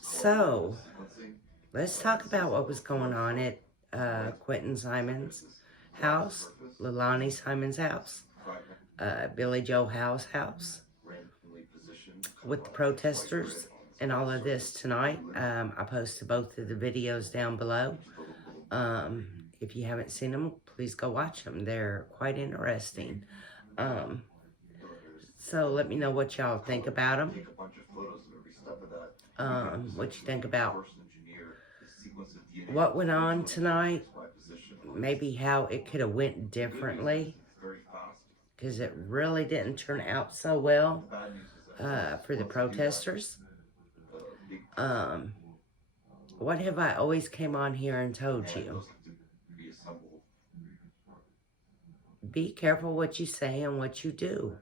So, let's talk about what was going on at Quentin Simon's house, Leilani Simon's house, Billy Joe Howe's house, with the protesters and all of this tonight. I posted both of the videos down below. If you haven't seen them, please go watch them. They're quite interesting. So let me know what y'all think about them. What you think about what went on tonight. Maybe how it could have went differently. Because it really didn't turn out so well for the protesters. What have I always came on here and told you? Be careful what you say and what you do,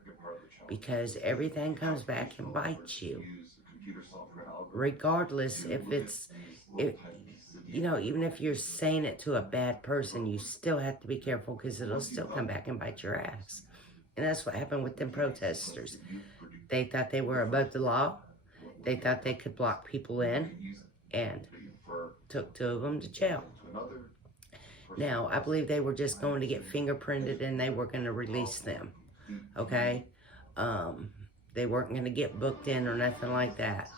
because everything comes back and bites you. Regardless even if you're saying it to a bad person, you still have to be careful, because it'll still come back and bite your ass. And that's what happened with them protesters. They thought they were above the law. They thought they could block people in, and took 2 of them to jail. Now, I believe they were just going to get fingerprinted and they were going to release them, okay? They weren't going to get booked in or nothing like that.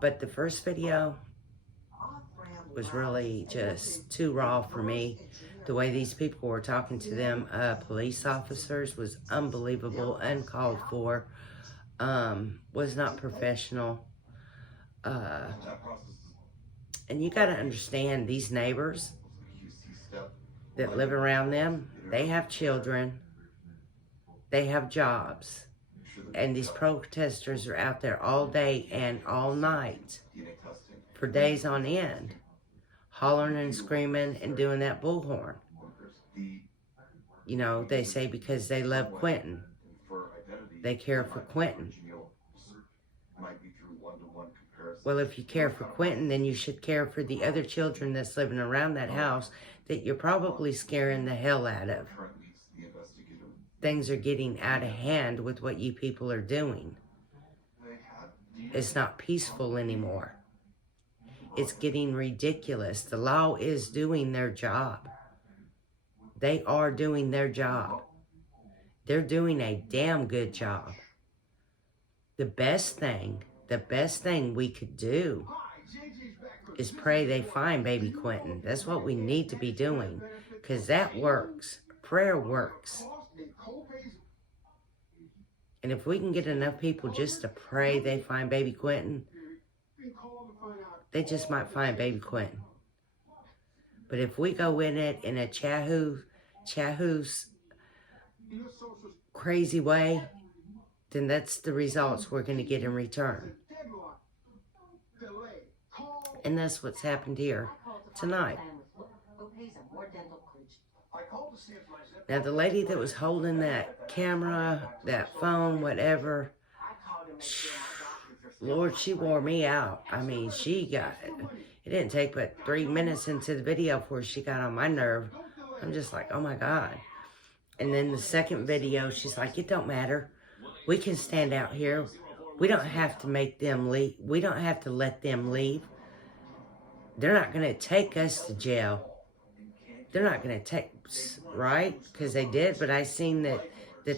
But the first video was really just too raw for me. The way these people were talking to them, police officers, was unbelievable, uncalled for, was not professional. And you got to understand, these neighbors that live around them, they have children, they have jobs, and these protesters are out there all day and all night for days on end, hollering and screaming and doing that bullhorn. You know, they say because they love Quentin, they care for Quentin. Well, if you care for Quentin, then you should care for the other children that's living around that house that you're probably scaring the hell out of. Things are getting out of hand with what you people are doing. It's not peaceful anymore. It's getting ridiculous. The law is doing their job. They are doing their job. They're doing a damn good job. The best thing we could do is pray they find baby Quentin. That's what we need to be doing, because that works. Prayer works. And if we can get enough people just to pray they find baby Quentin, they just might find baby Quentin. But if we go in it in a Chahoos crazy way, then that's the results we're going to get in return. And that's what's happened here tonight. Now, the lady that was holding that camera, that phone, whatever, Lord, she wore me out. I mean, it didn't take but 3 minutes into the video before she got on my nerve. I'm just like, oh my God. And then the second video, she's like, it don't matter. We can stand out here. We don't have to make them leave. We don't have to let them leave. They're not going to take us to jail. They're not going to take, right? Because they did, but I seen that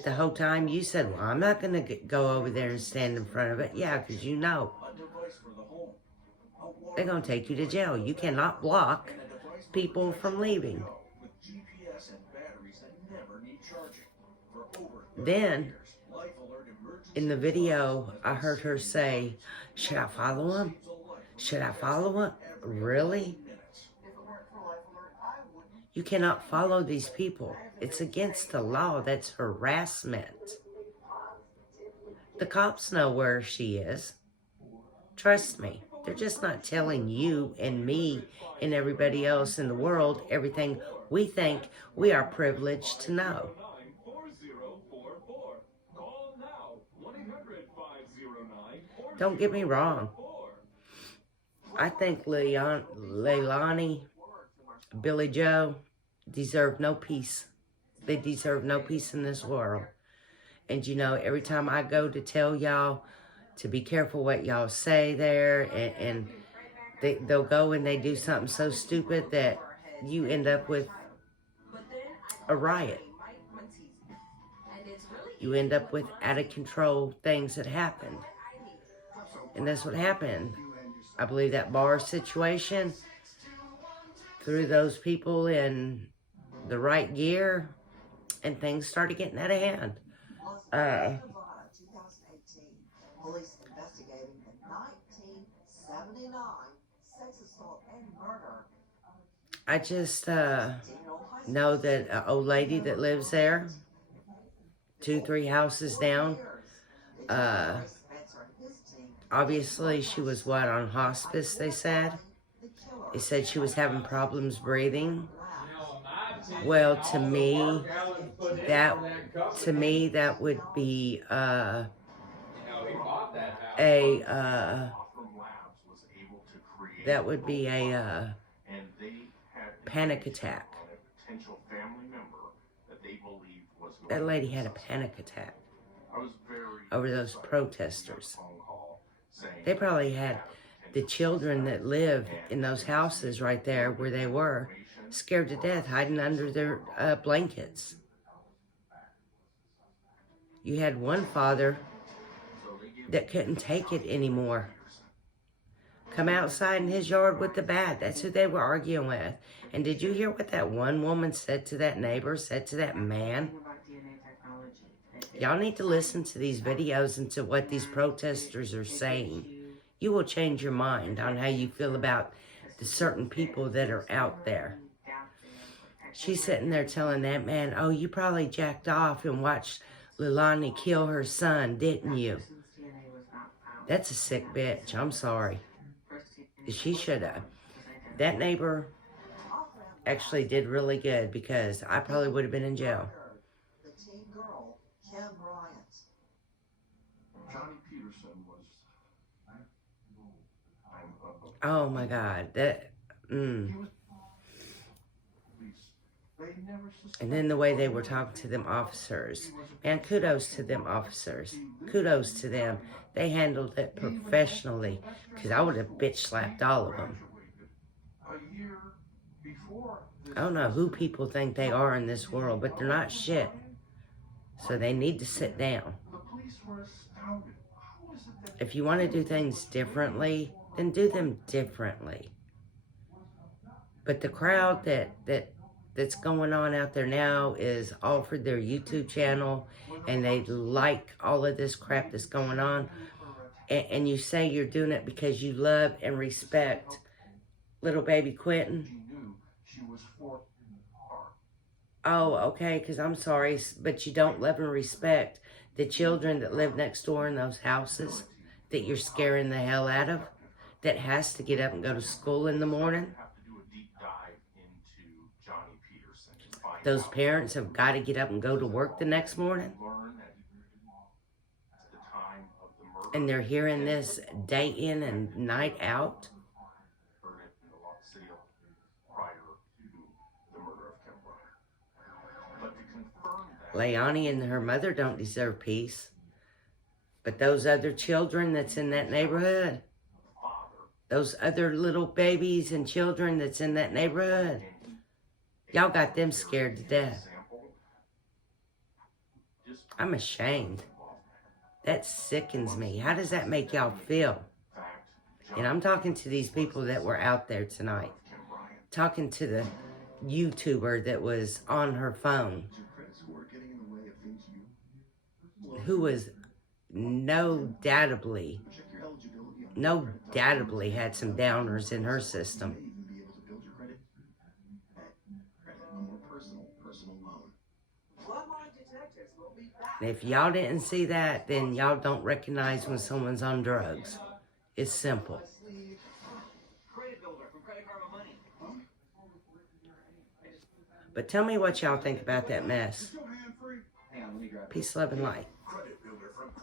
the whole time you said, well, I'm not going to go over there and stand in front of it. Yeah, because you know. They're going to take you to jail. You cannot block people from leaving. Then, in the video, I heard her say, should I follow him? Should I follow him? Really? You cannot follow these people. It's against the law. That's harassment. The cops know where she is. Trust me. They're just not telling you and me and everybody else in the world everything we think we are privileged to know. Don't get me wrong. I think Leilani, Billy Joe deserve no peace. They deserve no peace in this world. And you know, every time I go to tell y'all to be careful what y'all say there, and they'll go and they do something so stupid that you end up with a riot. You end up with out of control things that happened. And that's what happened. I believe that bar situation threw those people in the right gear, and things started getting out of hand. Police investigating the 1979 sex assault and murder. I just know that an old lady that lives there, 2-3 houses down, obviously she was on hospice, they said. They said she was having problems breathing. Well, to me, that would be a panic attack. That lady had a panic attack over those protesters. They probably had the children that lived in those houses right there where they were scared to death, hiding under their blankets. You had one father that couldn't take it anymore. Come outside in his yard with the bat. That's who they were arguing with. And did you hear what that one woman said to that neighbor, said to that man? Y'all need to listen to these videos and to what these protesters are saying. You will change your mind on how you feel about the certain people that are out there. She's sitting there telling that man, oh, you probably jacked off and watched Leilani kill her son, didn't you? That's a sick bitch. I'm sorry. She should have. That neighbor actually did really good, because I probably would have been in jail. The teen girl, Kim Bryant. Johnny Peterson was. Oh my God, And then the way they were talking to them officers, man, kudos to them officers. Kudos to them. They handled it professionally, because I would have bitch slapped all of them. I don't know who people think they are in this world, but they're not shit. So they need to sit down. If you want to do things differently, then do them differently. But the crowd that's going on out there now is all for their YouTube channel, and they like all of this crap that's going on. And you say you're doing it because you love and respect little baby Quentin. Oh, okay, because I'm sorry, but you don't love and respect the children that live next door in those houses that you're scaring the hell out of, that has to get up and go to school in the morning. Those parents have got to get up and go to work the next morning. And they're hearing this day in and night out. Leilani and her mother don't deserve peace. But those other children that's in that neighborhood, those other little babies and children that's in that neighborhood, y'all got them scared to death. I'm ashamed. That sickens me. How does that make y'all feel? And I'm talking to these people that were out there tonight. Talking to the YouTuber that was on her phone, who was no doubtably had some downers in her system. And if y'all didn't see that, then y'all don't recognize when someone's on drugs. It's simple. But tell me what y'all think about that mess. Peace, love, and light.